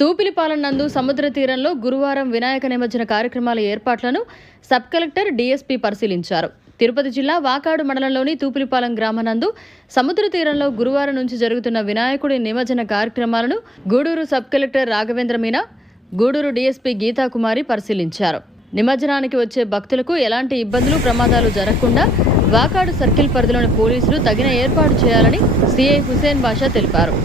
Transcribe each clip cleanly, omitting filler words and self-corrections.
తూపిలిపాలెం నందు సముద్ర తీరంలో గురువారం వినాయక నిమజ్జన కార్యక్రమాల ఏర్పాట్లను సబ్ కలెక్టర్ డీఎస్పీ పరిశీలించారు. తిరుపతి జిల్లా వాకాడు మండలంలోని తూపిలిపాలెం గ్రామనందు సముద్ర తీరంలో గురువారం నుంచి జరుగుతున్న వినాయకుడి నిమజ్జన కార్యక్రమాలను Gudur sub collector Raghavendra Meena, Gudur DSP Geethakumari పరిశీలించారు. నిమజ్జనానికి వచ్చే భక్తులకు ఎలాంటి ఇబ్బందులు, ప్రమాదాలు జరగకుండా వాకాడు సర్కిల్ పరిధిలోని పోలీసులు తగిన ఏర్పాటు చేయాలని సీఐ హుసేన్ బాషా తెలిపారు.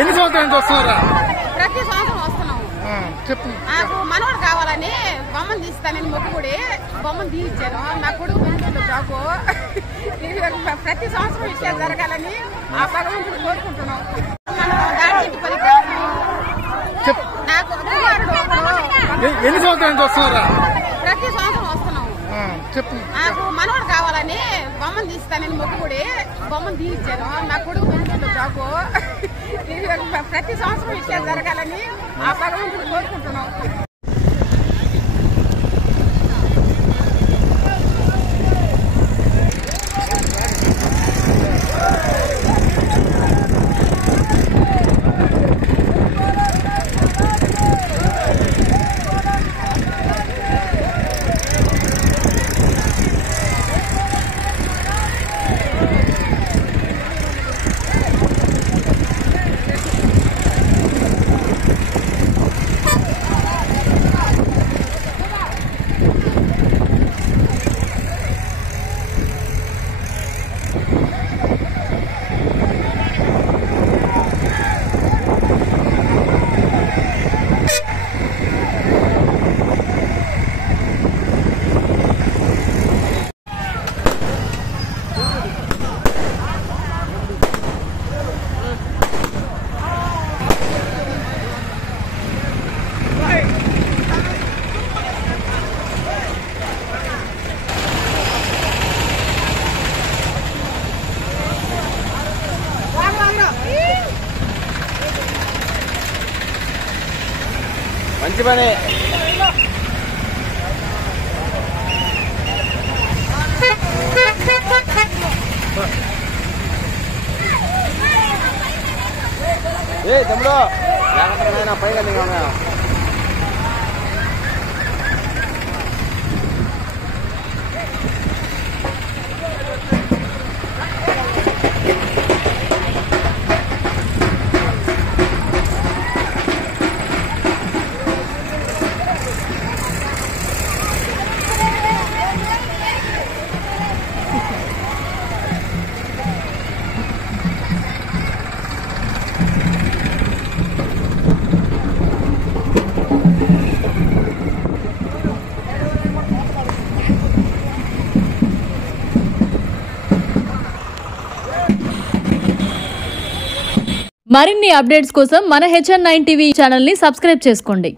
ఎన్ని సంవత్సరాల నుంచి వస్తున్నారా? ప్రతి సంవత్సరం వస్తున్నాము. నాకు మనోడు కావాలని బొమ్మను తీస్తానని మొక్కుబడి బొమ్మను తీయించాను. నా కొడుకు జాబు ప్రతి సంవత్సరం ఇట్లా జరగాలని ఆ భగవంతుడు కోరుకుంటున్నాం. నాకు ఎన్ని సంవత్సరాల నుంచి వస్తున్నారా? ప్రతి సంవత్సరం వస్తున్నాము. నాకు మనోడు కావాలని బొమ్మను తీస్తానని మొక్కుబడి బొమ్మను తీయించాను. నా కొడుకు జాబు ప్రతి సంవత్సరం ఇట్లా జరగాలని ఆ భగవంతుడు కోరుకుంటున్నాం. మంచి పని. ఏ తమ్ముడు పైగా మరిన్ని అప్డేట్స్ కోసం మన HN9 టీవీ ఛానల్ ని సబ్స్క్రైబ్ చేసుకోండి.